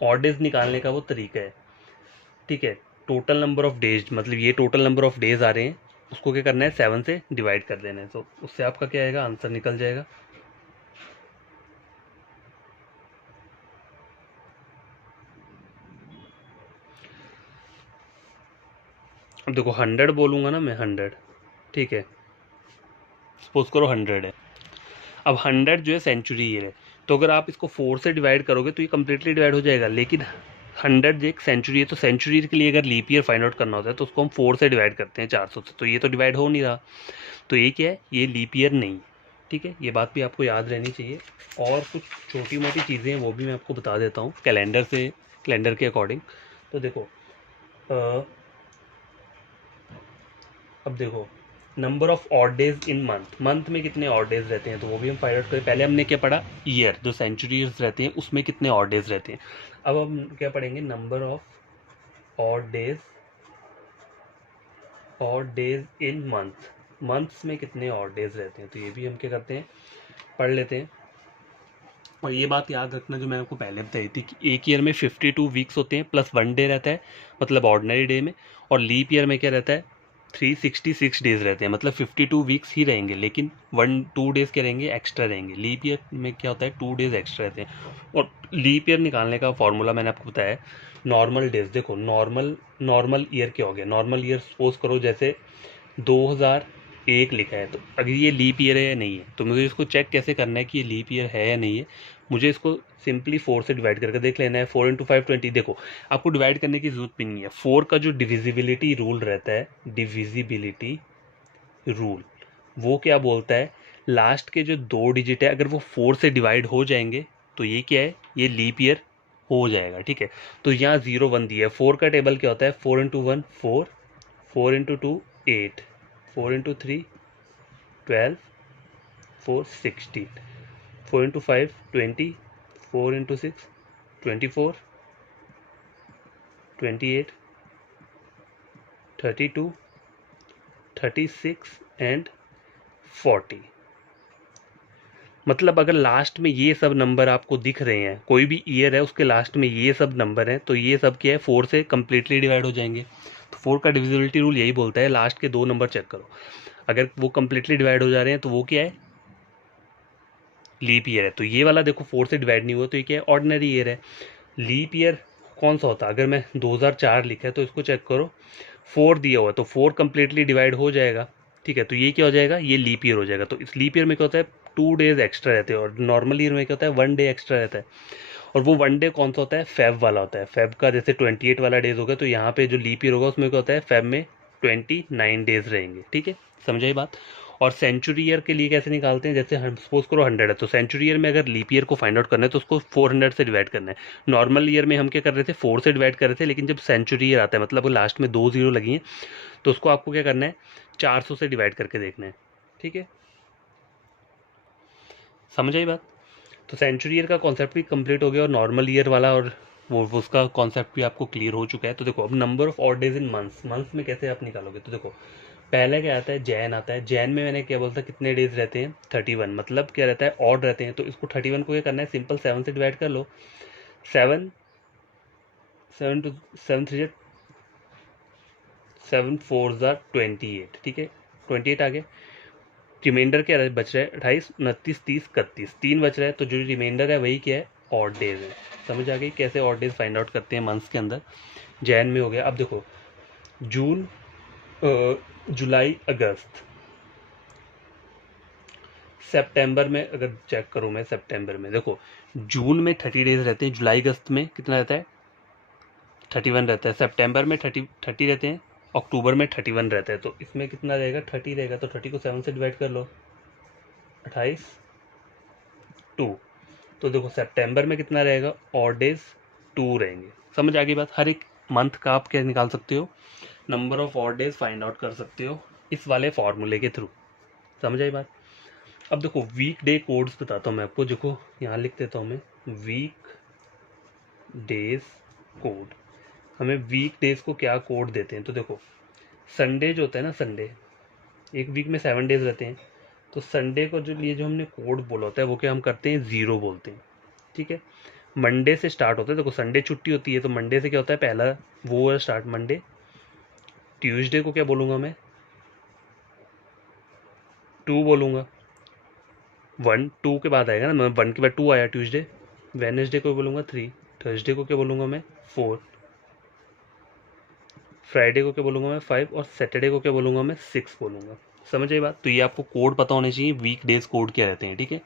ऑड डेज निकालने का वो तरीका है। ठीक है, टोटल नंबर ऑफ डेज, मतलब ये टोटल नंबर ऑफ डेज आ रहे हैं, उसको क्या करना है, 7 से डिवाइड कर देना है, तो उससे आपका क्या आएगा, आंसर निकल जाएगा। अब देखो 100 बोलूँगा ना मैं, 100, ठीक है, सपोज करो 100 है। अब 100 जो है सेंचुरी ईयर है, तो अगर आप इसको 4 से डिवाइड करोगे तो ये कम्प्लीटली डिवाइड हो जाएगा, लेकिन 100 जो एक सेंचुरी है, तो सेंचुरी के लिए अगर लीप ईयर फाइंड आउट करना होता है तो उसको हम 4 से डिवाइड करते हैं, 400 से, तो ये तो डिवाइड हो नहीं रहा, तो ये क्या है, ये लीप ईयर नहीं। ठीक है, ये बात भी आपको याद रहनी चाहिए। और कुछ छोटी मोटी चीज़ें हैं वो भी मैं आपको बता देता हूँ कैलेंडर से, कैलेंडर के अकॉर्डिंग। तो देखो अब देखो number of odd days in month, month में कितने ऑड डेज रहते हैं, तो वो भी हम फाइंड आउट करें। पहले हमने क्या पढ़ा, ईयर, जो सेंचुरीज रहते हैं उसमें कितने ऑड डेज रहते हैं। अब हम क्या पढ़ेंगे, number of odd days, odd days in month, months में कितने ऑड डेज रहते हैं, तो ये भी हम क्या करते हैं, पढ़ लेते हैं। और ये बात याद रखना जो मैंने आपको पहले बताई थी कि एक ईयर में 52 वीक्स होते हैं प्लस 1 डे रहता है, मतलब ऑर्डिनरी डे में। और लीप ईयर में क्या रहता है, 366 डेज रहते हैं, मतलब 52 वीक्स ही रहेंगे, लेकिन 1 2 डेज के रहेंगे, एक्स्ट्रा रहेंगे। लीप ईयर में क्या होता है, 2 डेज एक्स्ट्रा रहते हैं। और लीप ईयर निकालने का फॉर्मूला मैंने आपको बताया, नॉर्मल डेज। देखो नॉर्मल ईयर क्या हो गया, नॉर्मल ईयर सपोज करो जैसे 2001 लिखा है, तो अगर ये लीप ईयर है या नहीं है, तो मुझे इसको चेक कैसे करना है कि ये लीप ईयर है या नहीं है। मुझे इसको सिंपली 4 से डिवाइड करके देख लेना है। 4 इंटू 5 20। देखो आपको डिवाइड करने की जरूरत भी नहीं है। 4 का जो डिविजिबिलिटी रूल रहता है, डिविजिबिलिटी रूल, वो क्या बोलता है, लास्ट के जो 2 डिजिट है अगर वो 4 से डिवाइड हो जाएंगे तो ये क्या है, ये लीप ईयर हो जाएगा। ठीक है, तो यहाँ 0 1 दिया है। 4 का टेबल क्या होता है, 4 into 1 4, 4 into 2 8, 4 into 3 12, 4 16, 4 into 5 20, 4 into 6 24, 28, 32, 36 and 40। मतलब अगर लास्ट में ये सब नंबर आपको दिख रहे हैं, कोई भी ईयर है उसके लास्ट में ये सब नंबर हैं, तो ये सब क्या है, 4 से कम्प्लीटली डिवाइड हो जाएंगे। तो 4 का डिविजिबिलिटी रूल यही बोलता है, लास्ट के 2 नंबर चेक करो, अगर वो कम्प्लीटली डिवाइड हो जा रहे हैं तो वो क्या है, लीप ईयर है। तो ये वाला देखो 4 से डिवाइड नहीं हुआ, तो ये क्या है, ऑर्डिनरी ईयर है। लीप ईयर कौन सा होता है, अगर मैं 2004 लिखा है तो इसको चेक करो, 4 दिया हुआ है तो 4 कम्प्लीटली डिवाइड हो जाएगा, ठीक है। तो ये क्या हो जाएगा, ये लीप ईयर हो जाएगा। तो इस लीप ईयर में क्या होता है, 2 डेज एक्स्ट्रा रहते हैं, और नॉर्मल ईयर में क्या होता है, 1 डे एक्स्ट्रा रहता है। और वो 1 डे कौन सा होता है, फेब वाला होता है। फेब का जैसे 28 वाला डेज होगा, तो यहाँ पे जो लीप ईयर होगा उसमें क्या होता है, फेब में 29 डेज रहेंगे, ठीक है, समझाई बात। और सेंचुरी ईयर के लिए कैसे निकालते हैं, जैसे हम सपोज करो 100 है, तो सेंचुरी ईयर में अगर लीप ईयर को फाइंड आउट करना है तो उसको 400 से डिवाइड करना है। नॉर्मल ईयर में हम क्या कर रहे थे, 4 से डिवाइड कर रहे थे, लेकिन जब सेंचुरी ईयर आता है, मतलब लास्ट में 2 जीरो लगी हैं, तो उसको आपको क्या करना है, 400 से डिवाइड करके देखना है, ठीक है, समझ आई बात। तो सेंचुरी ईयर का कॉन्सेप्ट भी कंप्लीट हो गया, और नॉर्मल ईयर वाला और वो उसका कॉन्सेप्ट भी आपको क्लियर हो चुका है। तो देखो अब number of odd days in months, months में कैसे आप निकालोगे, तो देखो पहले क्या आता है, जैन आता है। जैन में मैंने क्या बोलता, कितने डेज रहते हैं, 31, मतलब क्या रहता है, ऑड रहते हैं। तो इसको 31 को क्या करना है, सिंपल 7 से डिवाइड कर लो। 7 7 टू 7 3 7 4 28, ठीक है, 28 आ गए। रिमाइंडर क्या बच रहा है, 28 29 30 31, 3 बच रहा है। तो जो रिमाइंडर है वही क्या है, ऑड डेज है। समझ आ गई कैसे ऑड डेज फाइंड आउट करते हैं मंथ्स के अंदर। जैन में हो गया। अब देखो जून, जुलाई, अगस्त, सितंबर में अगर चेक करूँ मैं, सितंबर में देखो जून में 30 डेज रहते हैं, जुलाई अगस्त में कितना रहता है, 31 रहता है, सितंबर में 30 रहते हैं, अक्टूबर में 31 रहता है। तो इसमें कितना रहेगा, 30 रहेगा। तो 30 को 7 से डिवाइड कर लो, 28 2। तो देखो सितंबर में कितना रहेगा, ऑड डेज 2 रहेंगे। समझ आ गई बात। हर एक मंथ का आप क्या निकाल सकते हो, number of odd days find out कर सकते हो इस वाले फॉर्मूले के थ्रू। समझ आई बात। अब देखो वीक डे कोड्स बताता हूँ मैं आपको। देखो यहाँ लिख देता हूँ मैं, वीक डेज कोड। हमें वीक डेज को क्या कोड देते हैं, तो देखो संडे जो होता है ना, संडे एक वीक में 7 डेज रहते हैं, तो संडे को जो लिए जो हमने कोड बोला होता है वो क्या हम करते हैं, 0 बोलते हैं, ठीक है। मंडे से स्टार्ट होता है, देखो संडे छुट्टी होती है, तो मंडे से क्या होता है, पहला वो है स्टार्ट मंडे। ट्यूसडे को क्या बोलूँगा मैं, 2 बोलूँगा। 1 2 के बाद आएगा ना, मैं 1 के बाद 2 आया, ट्यूसडे। वेडनेसडे को बोलूँगा 3, थर्सडे को क्या बोलूँगा मैं, 4, फ्राइडे को क्या बोलूँगा मैं, 5, और सैटरडे को क्या बोलूँगा मैं, 6 बोलूँगा। समझ आई बात। तो ये आपको कोड पता होने चाहिए, वीक डेज कोड क्या रहते हैं, ठीक है।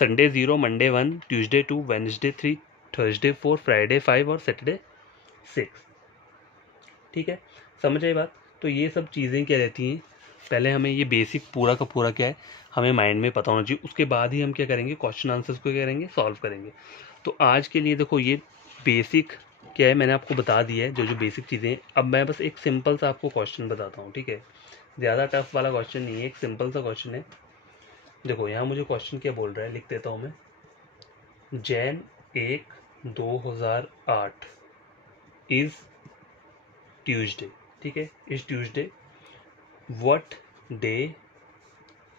Sunday 0, Monday 1, Tuesday 2, Wednesday 3, Thursday 4, Friday 5 और सैटरडे 6, ठीक है, समझ आई बात। तो ये सब चीज़ें क्या रहती हैं, पहले हमें ये बेसिक पूरा का पूरा क्या है, हमें माइंड में पता होना चाहिए। उसके बाद ही हम क्या करेंगे, क्वेश्चन आंसर्स को क्या करेंगे, सॉल्व करेंगे। तो आज के लिए देखो ये बेसिक क्या है मैंने आपको बता दिया है, जो जो बेसिक चीज़ें हैं। अब मैं बस एक सिंपल सा आपको क्वेश्चन बताता हूँ, ठीक है। ज़्यादा टफ वाला क्वेश्चन नहीं है, एक सिंपल सा क्वेश्चन है। देखो यहाँ मुझे क्वेश्चन क्या बोल रहा है, लिख देता हूँ मैं। जैन 1/2008 इज़ ट्यूसडे, ठीक है, is Tuesday. What day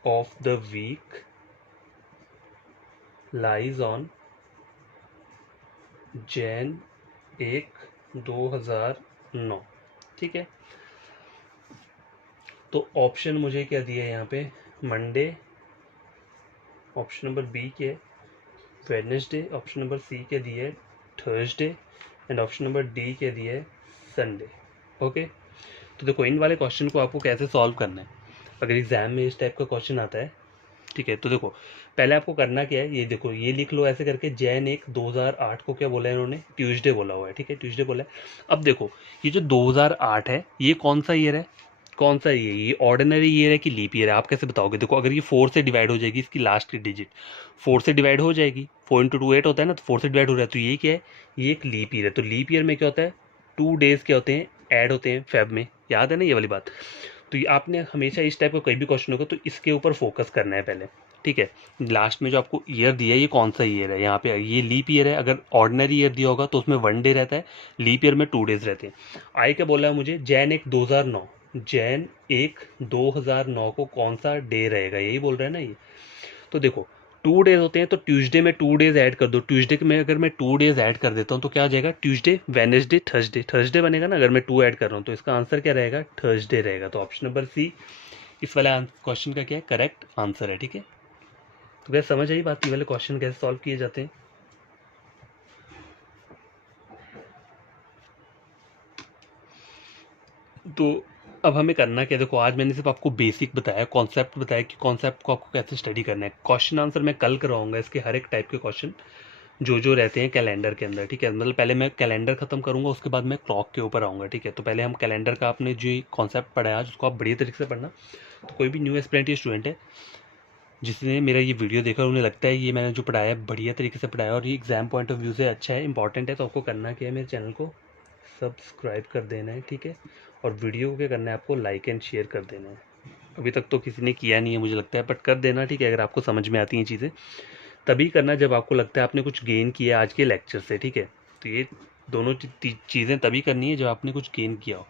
of the week lies on Jan 1/2009, ठीक है। तो ऑप्शन मुझे क्या दिया है यहाँ पे, मंडे, ऑप्शन नंबर बी क्या है, वेडनेसडे, ऑप्शन नंबर सी क्या दिया है, Thursday, and option number D क्या दिया है, संडे। ओके। तो देखो इन वाले क्वेश्चन को आपको कैसे सॉल्व करना है, अगर एग्जाम में इस टाइप का क्वेश्चन आता है, ठीक है। तो देखो पहले आपको करना क्या है, ये देखो ये लिख लो ऐसे करके, जैन 1/2008 को क्या बोला है इन्होंने, ट्यूसडे बोला हुआ है, ठीक है, ट्यूसडे बोला है। अब देखो ये जो 2008 है ये कौन सा ईयर है, कौन सा ये ऑर्डिनरी ईयर है कि लीप ईयर है, आप कैसे बताओगे। देखो अगर ये 4 से डिवाइड हो जाएगी, इसकी लास्ट की डिजिट 4 से डिवाइड हो जाएगी, 4 × 2 8 होता है ना, तो 4 से डिवाइड हो रहा है, तो ये क्या है, ये एक लीप ईयर है। तो लीप ईयर में क्या होता है, 2 डेज क्या होते हैं, ऐड होते हैं फेब में, याद है ना ये वाली बात। तो ये आपने हमेशा इस टाइप का कोई भी क्वेश्चन होगा तो इसके ऊपर फोकस करना है पहले, ठीक है। लास्ट में जो आपको ईयर दिया है ये कौन सा ईयर है, यहाँ पे ये लीप ईयर है। अगर ऑर्डिनरी ईयर दिया होगा तो उसमें 1 डे रहता है, लीप ईयर में 2 डेज रहते हैं। आई क्या बोला है मुझे, जैन 1/2009, जैन 1/2009 को कौन सा डे रहेगा, यही बोल रहा है ना ये। तो देखो 2 डेज होते हैं तो ट्यूसडे में 2 डेज ऐड कर दो। ट्यूसडे में अगर मैं 2 डेज ऐड कर देता हूँ तो क्या हो जाएगा, ट्यूसडे वेडनेसडे थर्सडे, थर्सडे बनेगा ना अगर मैं 2 ऐड कर रहा हूँ, तो इसका आंसर क्या रहेगा, थर्सडे रहेगा। तो ऑप्शन नंबर सी इस वाले क्वेश्चन का क्या है, करेक्ट आंसर है। ठीक है, तो क्या समझ आई बात, ये वाले क्वेश्चन कैसे सॉल्व किए जाते हैं। तो अब हमें करना क्या, देखो आज मैंने सिर्फ आपको बेसिक बताया, कॉन्सेप्ट बताया कि कॉन्सेप्ट को आपको कैसे स्टडी करना है। क्वेश्चन आंसर मैं कल करवाऊंगा इसके हर एक टाइप के क्वेश्चन जो जो रहते हैं कैलेंडर के अंदर। ठीक है, मतलब पहले मैं कैलेंडर खत्म करूंगा, उसके बाद मैं क्लॉक के ऊपर आऊँगा। ठीक है, तो पहले हम कैलेंडर का आपने जो कॉन्सेप्ट पढ़ा आज उसको आप बढ़िया तरीके से पढ़ना। तो कोई भी न्यू एस्पिरेंट या स्टूडेंट है जिसने मेरा ये वीडियो देखा और उन्हें लगता है ये मैंने जो पढ़ाया है बढ़िया तरीके से पढ़ाया और ये एग्जाम पॉइंट ऑफ व्यू से अच्छा है, इंपॉर्टेंट है, तो आपको करना क्या है, मेरे चैनल को सब्सक्राइब कर देना है। ठीक है, और वीडियो को क्या करना है, आपको लाइक एंड शेयर कर देना है। अभी तक तो किसी ने किया नहीं है मुझे लगता है, बट कर देना। ठीक है, अगर आपको समझ में आती हैं चीज़ें तभी करना जब आपको लगता है आपने कुछ गेन किया आज के लेक्चर से। ठीक है, तो ये दोनों चीज़ें तभी करनी है जब आपने कुछ गेन किया हो।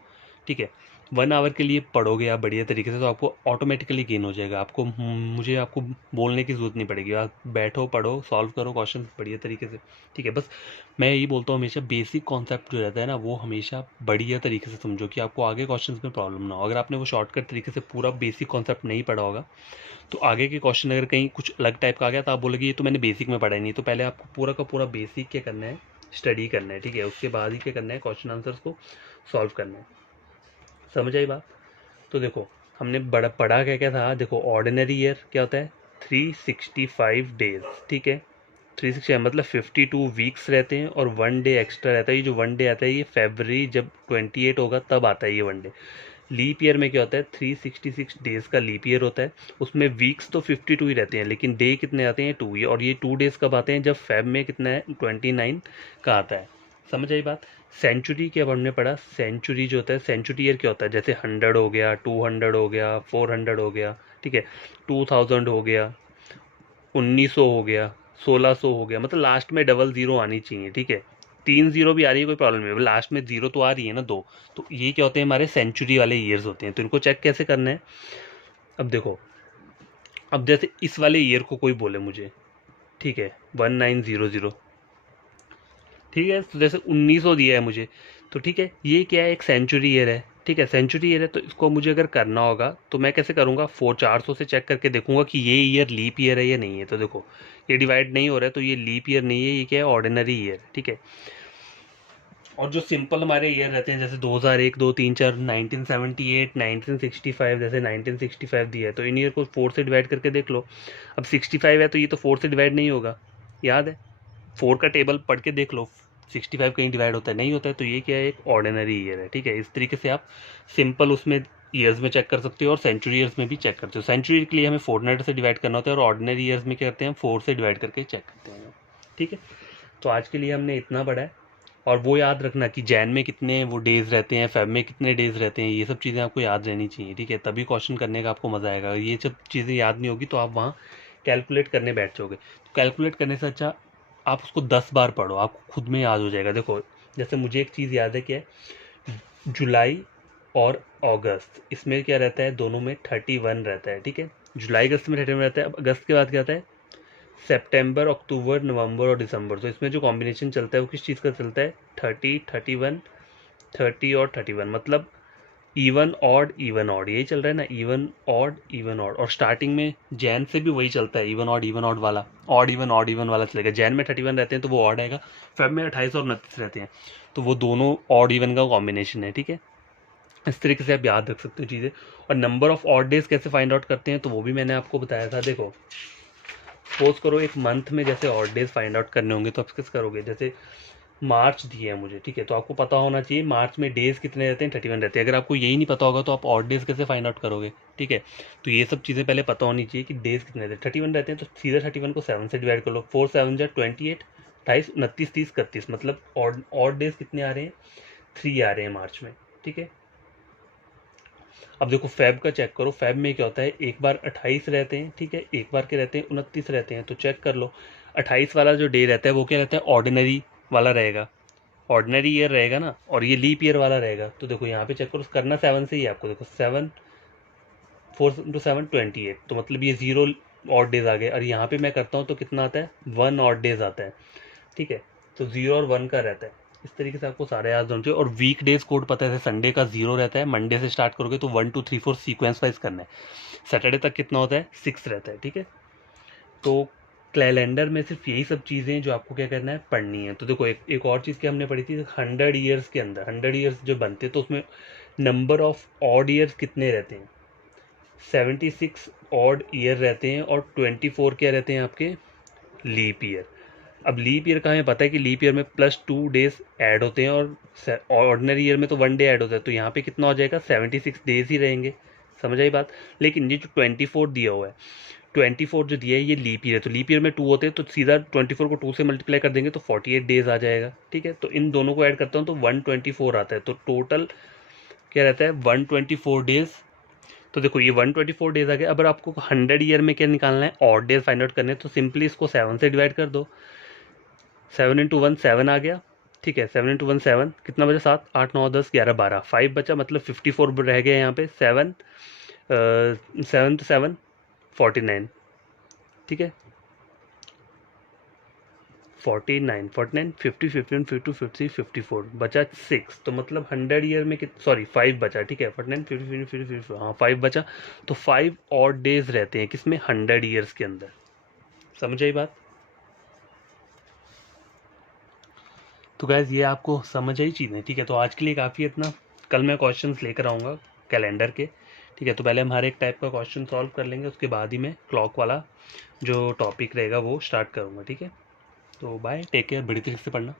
ठीक है, 1 आवर के लिए पढ़ोगे आप बढ़िया तरीके से तो आपको ऑटोमेटिकली गेन हो जाएगा। आपको मुझे आपको बोलने की ज़रूरत नहीं पड़ेगी, आप बैठो पढ़ो सॉल्व करो क्वेश्चन बढ़िया तरीके से। ठीक है, बस मैं यही बोलता हूँ हमेशा बेसिक कॉन्सेप्ट जो रहता है ना वो हमेशा बढ़िया तरीके से समझो कि आपको आगे क्वेश्चन में प्रॉब्लम ना हो। अगर आपने वो शॉर्टकट तरीके से पूरा बेसिक कॉन्सेप्ट नहीं पढ़ा होगा तो आगे के क्वेश्चन अगर कहीं कुछ अलग टाइप का आ गया तो आप बोलोगे ये तो मैंने बेसिक में पढ़ा ही नहीं। तो पहले आपको पूरा का पूरा बेसिक क्या करना है, स्टडी करना है। ठीक है, उसके बाद ही क्या करना है, क्वेश्चन आंसर्स को सॉल्व करना है। समझ आई बात। तो देखो हमने बड़ा पढ़ा क्या क्या था, देखो ऑर्डिनरी ईयर क्या होता है, 365 डेज। ठीक है, 360 मतलब 52 वीक्स रहते हैं और 1 डे एक्स्ट्रा रहता है। ये जो 1 डे आता है ये फरवरी जब 28 होगा तब आता है ये 1 डे। लीप ईयर में क्या होता है, 366 डेज का लीप ईयर होता है, उसमें वीक्स तो 52 ही रहते हैं लेकिन डे कितने आते हैं, 2 ही। और ये 2 डेज कब आते हैं, जब फेब में कितना है, 29 का आता है। समझ आई बात। सेंचुरी क्या हमने पढ़ा, सेंचुरी जो होता है, सेंचुरी ईयर क्या होता है, जैसे 100 हो गया, 200 हो गया, 400 हो गया। ठीक है, 2000 हो गया, 1900 हो गया, 1600 हो गया, मतलब लास्ट में डबल जीरो आनी चाहिए। ठीक है, 3 जीरो भी आ रही है कोई प्रॉब्लम नहीं, लास्ट में जीरो तो आ रही है ना 2। तो ये क्या होते हैं, हमारे सेंचुरी वाले ईयर्स होते हैं। तो इनको चेक कैसे करना है, अब देखो, अब जैसे इस वाले ईयर को कोई बोले मुझे, ठीक है, 1900, ठीक है, तो जैसे 1900 दिया है मुझे, तो ठीक है ये क्या है, एक सेंचुरी ईयर है। ठीक है, सेंचुरी ईयर है तो इसको मुझे अगर करना होगा तो मैं कैसे करूँगा, 400 से चेक करके देखूंगा कि ये ईयर लीप ईयर है या नहीं है। तो देखो ये डिवाइड नहीं हो रहा है तो ये लीप ईयर नहीं है, ये क्या है, ऑर्डिनरी ईयर। ठीक है, और जो सिंपल हमारे ईयर रहते हैं जैसे 2001, 2, 3, 4, 1978, 1965, जैसे 1965 दिया है तो इन ईयर को 4 से डिवाइड करके देख लो। अब 65 है तो ये तो 4 से डिवाइड नहीं होगा, याद है, 4 का टेबल पढ़ के देख लो, 65 कहीं डिवाइड होता है, नहीं होता है, तो ये क्या है, एक ऑर्डिनरी ईयर है। ठीक है, इस तरीके से आप सिंपल उसमें ईयर्स में चेक कर सकते हो और सेंचुरी ईयर्स में भी चेक करते हो। सेंचुरी के लिए हमें फोर्टनाइट से डिवाइड करना होता है और ऑर्डिनरी ईयर्स में क्या करते हैं, 4 से डिवाइड करके चेक करते हैं। ठीक है, तो आज के लिए हमने इतना पढ़ा है। और वो याद रखना कि जैन में कितने वो डेज रहते हैं, फेब में कितने डेज रहते हैं, ये सब चीज़ें आपको याद रहनी चाहिए। ठीक है, तभी क्वेश्चन करने का आपको मज़ा आएगा। ये सब चीज़ें याद नहीं होगी तो आप वहाँ कैलकुलेट करने बैठ जाओगे। तो कैलकुलेट करने से अच्छा आप उसको 10 बार पढ़ो, आपको खुद में याद हो जाएगा। देखो जैसे मुझे एक चीज़ याद है क्या है, जुलाई और अगस्त, इसमें क्या रहता है, दोनों में 31 रहता है। ठीक है, जुलाई अगस्त में 31 रहता है। अब अगस्त के बाद क्या आता है, सितंबर, अक्टूबर, नवंबर और दिसंबर। तो इसमें जो कॉम्बिनेशन चलता है वो किस चीज़ का चलता है, 30, 31, 30 और 31, मतलब इवन ऑड इवन ऑड, यही चल रहा है ना, इवन ऑड इवन ऑड। और स्टार्टिंग में जैन से भी वही चलता है, इवन ऑड वाला, ऑड इवन वाला चलेगा। जैन में 31 रहते हैं तो वो ऑड आएगा, फेब में 28 और 29 रहते हैं तो वो दोनों ऑड इवन का कॉम्बिनेशन है। ठीक है, इस तरीके से आप याद रख सकते हो चीज़ें। और नंबर ऑफ ऑड डेज कैसे फाइंड आउट करते हैं तो वो भी मैंने आपको बताया था। देखो सपोज करो एक मंथ में जैसे ऑड डेज फाइंड आउट करने होंगे तो आप किस करोगे, जैसे मार्च दिए है मुझे, ठीक है, तो आपको पता होना चाहिए मार्च में डेज कितने रहते हैं, 31 रहते हैं। अगर आपको यही नहीं पता होगा तो आप ऑड डेज कैसे फाइंड आउट करोगे। ठीक है, तो ये सब चीज़ें पहले पता होनी चाहिए कि डेज कितने रहते हैं। 31 रहते हैं तो सीधा 31 को 7 से डिवाइड कर लो, 4 7 जा 28, 28, 29, 30, 31, मतलब ऑड डेज कितने आ रहे हैं, 3 आ रहे हैं मार्च में। ठीक है, अब देखो फैब का चेक करो, फैब में क्या होता है, एक बार 28 रहते हैं, ठीक है, एक बार के रहते हैं 29 रहते हैं। तो चेक कर लो 28 वाला जो डे रहता है वो क्या रहता है, ऑर्डिनरी वाला रहेगा, ऑर्डिनरी ईयर रहेगा ना, और ये लीप ईयर वाला रहेगा। तो देखो यहाँ पे चेक करो, करना 7 से ही आपको, देखो 7, 4 × 7 28, तो मतलब ये 0 ऑड डेज आ गए, और यहाँ पे मैं करता हूँ तो कितना आता है, 1 ऑड डेज आता है, ठीक है। तो 0 और 1 का रहता है। इस तरीके से आपको सारे याद होने चाहिए। और वीक डेज कोड पता है, संडे का 0 रहता है, मंडे से स्टार्ट करोगे तो 1 2 3 4 सीक्वेंस वाइज करना है, सैटरडे तक कितना होता है, 6 रहता है, ठीक है। तो कैलेंडर में सिर्फ यही सब चीज़ें जो आपको क्या करना है, पढ़नी है। तो देखो एक और चीज़ क्या हमने पढ़ी थी, 100 ईयर्स के अंदर 100 ईयर्स जो बनते हैं तो उसमें नंबर ऑफ ऑड ईयर्स कितने रहते हैं, 76 ऑड ईयर रहते हैं, और 24 क्या रहते हैं आपके, लीप ईयर। अब लीप ईयर का हमें पता है कि लीप ईयर में +2 डेज ऐड होते हैं, और ऑर्डिनरी ईयर में तो 1 डे ऐड होता है, तो यहाँ पे कितना हो जाएगा, 76 डेज ही रहेंगे। समझ आई बात। लेकिन ये जो 24 दिया हुआ है, 24 जो दिया है ये लीप ईयर है, तो लीप ईयर में 2 होते हैं, तो सीधा 24 को 2 से मल्टीप्लाई कर देंगे तो 48 डेज आ जाएगा, ठीक है। तो इन दोनों को ऐड करता हूँ तो 124 आता है, तो टोटल क्या रहता है, 124 डेज। तो देखो ये 124 डेज आ गए। अगर आपको 100 ईयर में क्या निकालना है, ऑड डेज फाइंड आउट करने हैं, तो सिंपली इसको 7 से डिवाइड कर दो। 7 इंटू 1 7 आ गया, ठीक है। 7 इंटू 1 7, कितना बचा, 7 8 9 10 11 12, 5 बचा, मतलब 54 रह गए यहाँ पे। 7 7 तो 7 49, ठीक है। 49 49 50 51 52 53 54 बचा 6, तो मतलब 100 ईयर में सॉरी 5 बचा, ठीक है। 49 50 50 50, हाँ 5 बचा। तो 5 ऑड डेज रहते हैं किसमें, 100 ईयर्स के अंदर। समझ आई बात। तो गैस ये आपको समझ आई चीज़ें, ठीक है। तो आज के लिए काफ़ी है इतना। कल मैं क्वेश्चंस लेकर आऊँगा कैलेंडर के, ठीक है। तो पहले हम हर एक टाइप का क्वेश्चन सॉल्व कर लेंगे, उसके बाद ही मैं क्लॉक वाला जो टॉपिक रहेगा वो स्टार्ट करूँगा, ठीक है। तो बाय, टेक केयर, बड़ी तरीके से पढ़ना।